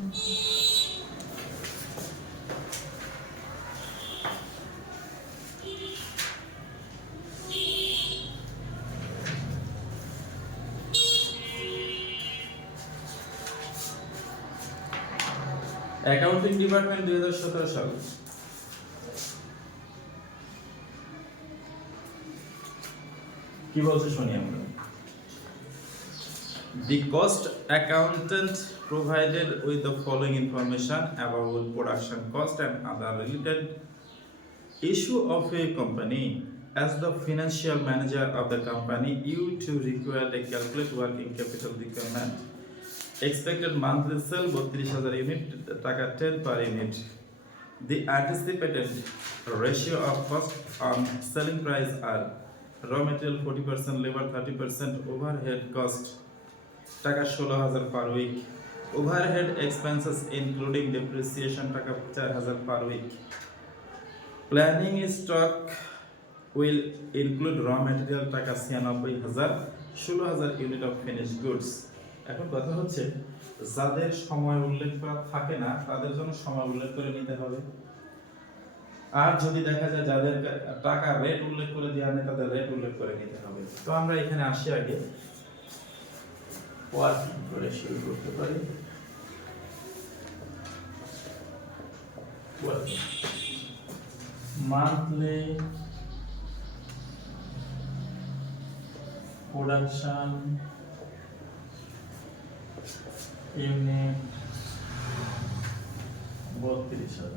Accounting department 2017 সাল। কি বলছে শুনি আমরা। The cost accountant provided with the following information about production cost and other related issue of a company. As the financial manager of the company, you to require to calculate working capital requirement. Expected monthly sale 32,000 unit, টাকা 10 per unit. The anticipated ratio of cost on selling price are raw material 40%, labor 30%, overhead cost টাকা 16,000 per week. Overhead expenses including depreciation টাকা 4,000 per week. Planning stock will include raw material টাকা 96,000, 16,000 unit of finished goods. এখন কথা হচ্ছে যাদের সময় উল্লেখ করা থাকে না তাদের জন্য সময় উল্লেখ করে নিতে হবে, আর যদি দেখা যায় যাদের টাকা রেট উল্লেখ করে দেওয়া নেই তাদের রেট উল্লেখ করে নিতে হবে। তো আমরা এখানে আসি আগে ওয়ার্কিং করে শুরু করতে পারি। Monthly production unit 32,000,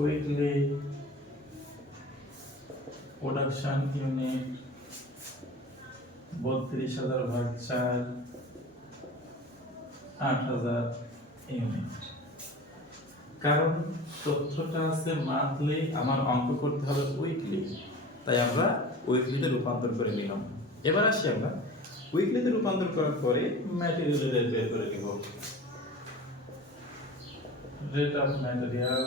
weekly production unit 32,000 ভাগ 4, 8,000 ইউনিট। কারণ তথ্যটা আছে মান্থলি, আমার অঙ্ক করতে হবে উইকলি, তাই আমরা উইকলিতে রূপান্তর করে নিলাম। এবার আসি আমরা উইকলিতে রূপান্তর করার পরে ম্যাটেরিয়ালের রেট বের করে নিব। রেট অফ ম্যাটেরিয়াল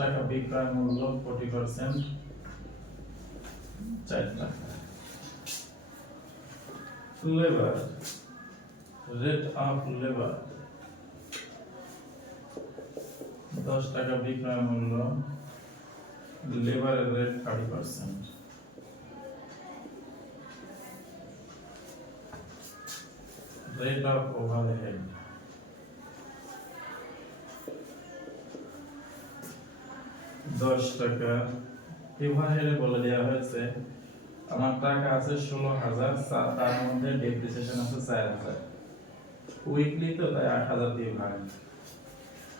টাকা বিক্রয় মূল্য 40%, 4 টাকা। লেবার রেট অফ লেবার 10 টাকা বিক্রয় মূল্য, লেবারের রেট 30%। রেট অফ ওভারহেড 10 টাকা। ওভারহেডে বলে দেওয়া হয়েছে আমার টাকা আছে 16,000, তার মধ্যে ডেপ্রিসিয়েশন আছে 4,000, উইকলি তো তাই 8,000 দিয়ে ভাগ।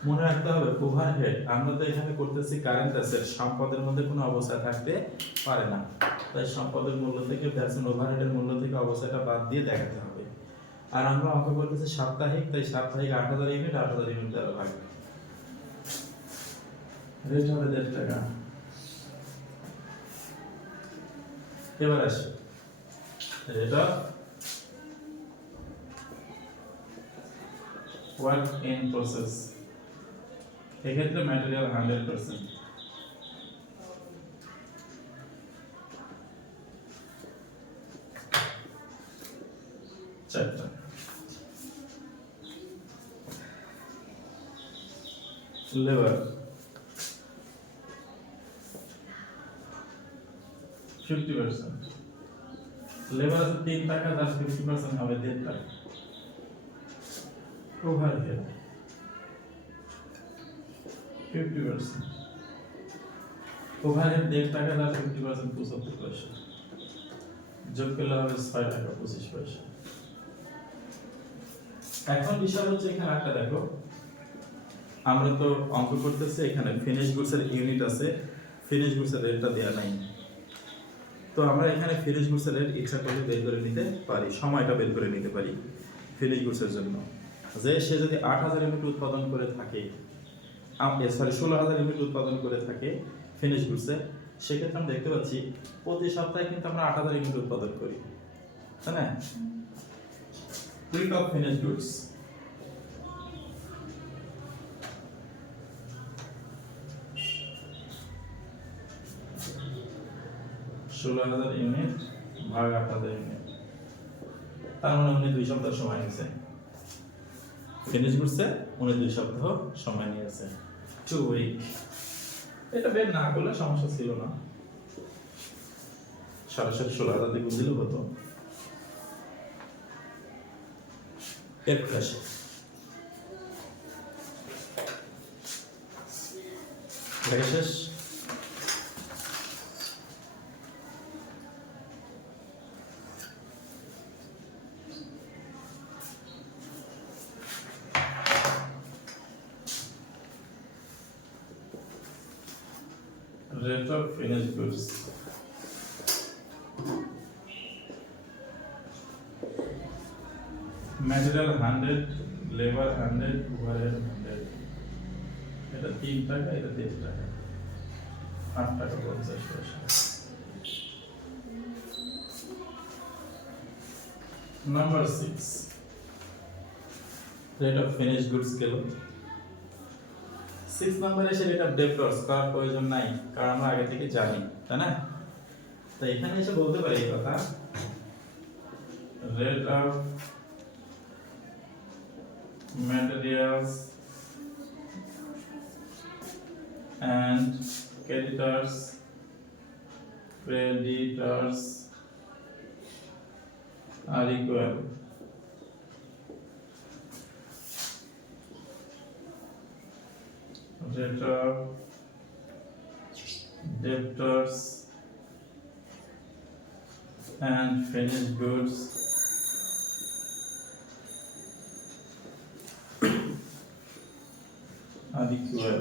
মনে রাখতে হবে ওভারহেড আমরা তো এখানে করতেছি কারেন্ট অ্যাসেট, সম্পদের মধ্যে কোনো অবস্থা থাকতে পারে না, তাই সম্পদের মূল্য থেকে ভ্যাসন ওভারহেডের মূল্য থেকে অবস্থাটা বাদ দিয়ে দেখাতে হবে। আর আমরা অঙ্ক করতেছি সাপ্তাহিক, তাই সাপ্তাহিক 8,000 ইউনিট, 8,000 ইউনিট দ্বারা ভাগ। রেট হবে 1.5 টাকা। এবার আসি এটা ওয়ার্ক ইন প্রসেস, এক্ষেত্রে ম্যাটেরিয়াল 100%। চারটা লেবার 50%, লেবার আছে 3 টাকা, তার 50% হবে 1.5 টাকা। ওভারহেড 50%, ওভারহেড 1.5 টাকা, তার 50% 75 পয়সা, যোগ করলে হবে 6 টাকা 25 পয়সা। এখন বিষয় হচ্ছে এখানে একটা দেখো, আমরা তো অঙ্ক করতেছি এখানে ফিনিশ গুডসের ইউনিট আছে, ফিনিশ গুডসের রেটটা দেয়া নাই, তো আমরা এখানে ফিনিশ গুডসের রেট ইচ্ছা করলে বের করে নিতে পারি, সময়টা বের করে নিতে পারি ফিনিশ গুডসের জন্য। যে সে যদি 8,000 ইউনিট উৎপাদন করে থাকে, 16,000 ইউনিট উৎপাদন করে থাকে ফিনিশ গুডসে, সেক্ষেত্রে আমরা দেখতে পাচ্ছি প্রতি সপ্তাহে কিন্তু আমরা 8,000 ইউনিট উৎপাদন করি, তাই না? Week of finish goods 16,000 unit ভাগ 8,000 ইউনিট, তার মানে উনি 2 সপ্তাহ সময় নিয়েছে। ফিনিশ গুডসে উনি 2 সপ্তাহ সময় নিয়েছে, 2 উইক। এটা বের না করলে সমস্যা ছিল না, সরাসরি 16,000 দিয়ে গুণ দিলে হতো। এরপর আসে লেখা শেষ। Rate of finished goods. Material 100, labor 100, overhead 100. এটা 3 টাকা, এটা 3 টাকা, 8 টাকা 50 পয়সা। Number 6, rate of finished goods গেল। 6 নম্বরে এসে রেট অফ ডেপ্টরস করার প্রয়োজন নাই, কারণ আমরা আগে থেকে জানি, তাই না? তো এখানে এসে বলতে পারি এই কথা, rate of materials and creditors are equal. Rate of debtors and finished goods are equal.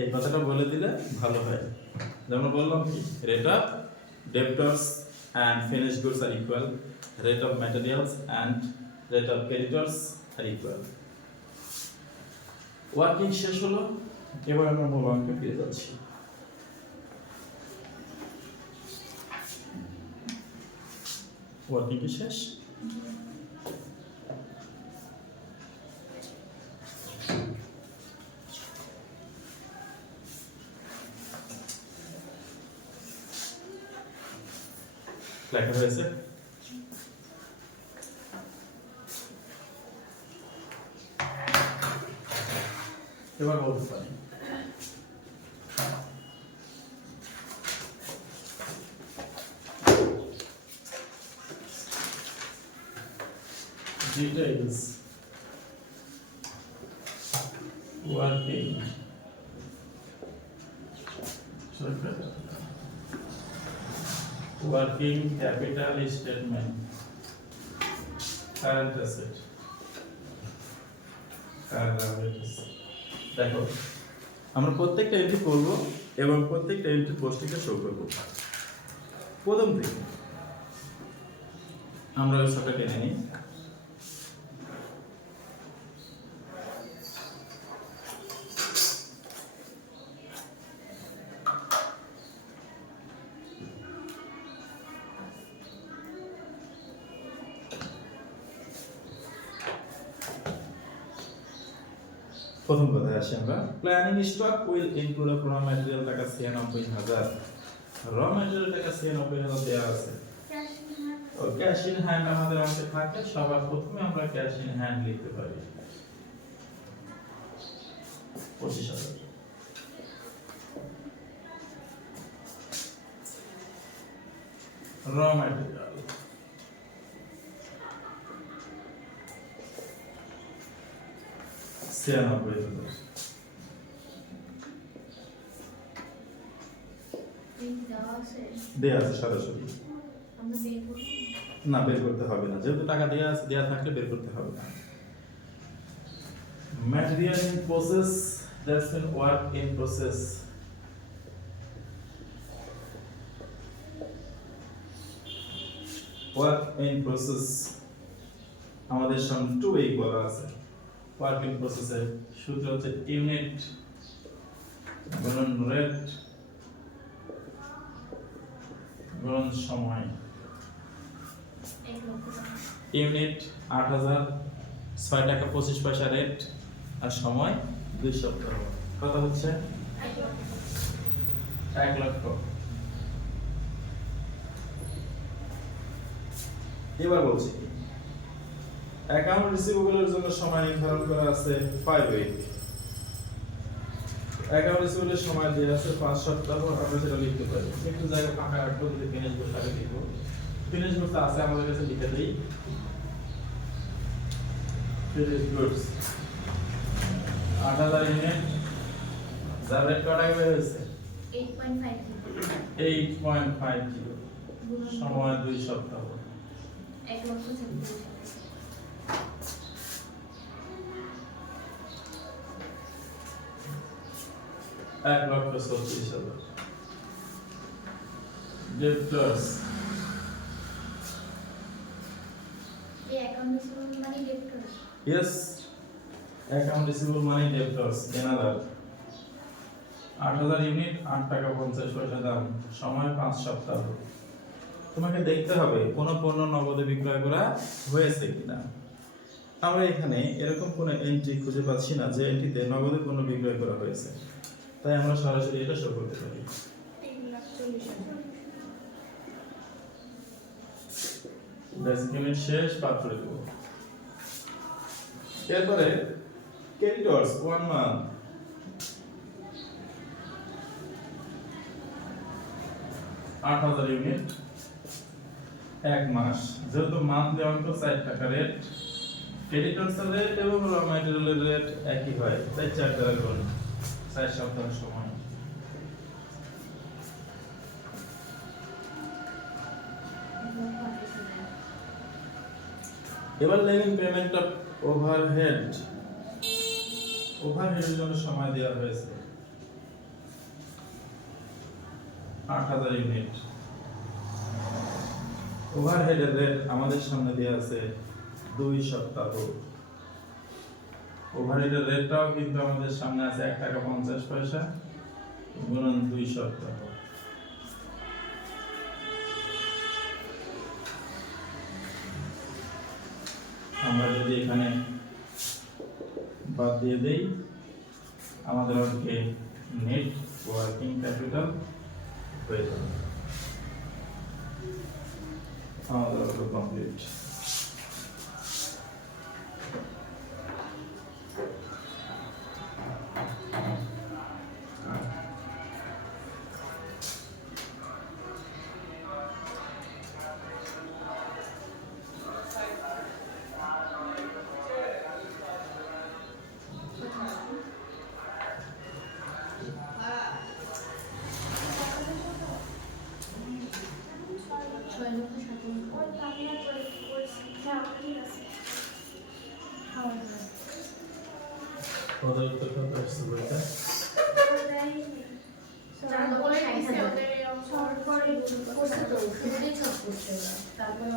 এই কথাটা বলে দিলে ভালো হয়। যেমন বললাম কি, rate of debtors and finished goods are equal, rate of materials and rate of creditors are equal. Working শেষ হলো, এবার আমরা মূল অঙ্কে ফিরে যাচ্ছি। ওয়ার্কিং কি শেষ? লেখা হয়েছে। এবার বলতে পারি details working capital statement, current asset, current liabilities। দেখো, আমরা প্রত্যেকটা এন্ট্রি করব এবং প্রত্যেকটা এন্ট্রি পোস্টিংটা শো করব। প্রথম থেকে আমরা ওই ছকটা টেনে নিই। প্রথম কথায় আসি আমরা, planning stock will include of র ম্যাটেরিয়াল টাকা 96,000, র ম্যাটেরিয়াল টাকা 96,000 দেওয়া আছে। ও ক্যাশ ইন হ্যান্ড আমাদের অঙ্কে থাকে, সবার প্রথমে আমরা ক্যাশ ইন হ্যান্ড লিখতে পারি 25,000। র ম্যাটেরিয়াল দেয়া আছে সরাসরি, না বের করতে হবে না, যেহেতু টাকা দেয়া আছে, দেয়া থাকলে বের করতে হবে না। Material in process, that's mean work in process. Work in process আমাদের সামনে 2 উইক বলা আছে। ওয়ার্ক ইন প্রসেসের সূত্র হচ্ছে ইউনিট গুণন রেট গুণন সময়। ইউনিট 8,000, 6 টাকা 25 পয়সা রেট, আর সময় 2 সপ্তাহ। কত হচ্ছে? 1 লক্ষ। এবার বলছি কি অ্যাকাউন্ট রিসিভেবলের জন্য সময় নির্ধারণ করা আছে 5 উইক। অ্যাকাউন্ট রিসিভেবলের সময় দেওয়া আছে 5 সপ্তাহ। আমরা সেটা লিখতে পারি একটু জায়গা ফাঁকা রাখবো, যদি ফিনিশ করতে আগে লিখবো। ফিনিশ করতে আছে আমাদের কাছে, লিখে দেই ফিনিশ গুডস 8000 ইউনিট। যার রেট কত টাকা হয়েছে 8.50 সময় 2 সপ্তাহ। 1,34,000 ডেপ্টার্স yes account receivable money debtors another 8000 unit 8 টাকা 50 পয়সা দাম, সময় 5 সপ্তাহ। তোমাকে দেখতে হবে কোন পণ্য নগদে বিক্রয় করা হয়েছে কিনা। আমরা এখানে এরকম কোন এন্ট্রি খুঁজে পাচ্ছি না যে এন্ট্রিতে নগদে পণ্য বিক্রয় করা হয়েছে, তাই আমরা সরাসরি এটা শো করতে পারি। 10 মিনিট শেষ, পাত্র দেব। এরপরে ক্রেডিটর্স 1 মান্থ 8000 ইউনিট 1 মাস। যেহেতু মান্থলি অঙ্ক 4 টাকা রেট, ক্রেডিটর্স এর রেট এবং র ম্যাটেরিয়ালের রেট একই হয়, তাই 4 টাকা গুণ 4 সপ্তাহ সময়। এবার লেভেল পেমেন্ট অফ ওভারহেড। ওভারহেডের জন্য সময় দেওয়া হয়েছে 8000 ইউনিট। ওভারহেডের রেট আমাদের সামনে দেওয়া আছে 2 সপ্তাহ। ওভারহেডের রেটটাও কিন্তু আমাদের সামনে আছে 1 টাকা 50 পয়সা গুণন 2 সপ্তাহ। আমরা যদি এখানে বাদ দিয়ে দেই, আমাদের অঙ্কে নেট ওয়ার্কিং ক্যাপিটাল হয়ে যাবে। আমাদের অঙ্ক কমপ্লিট। ওদের উত্তর কত আসছে বলতে? তারপরে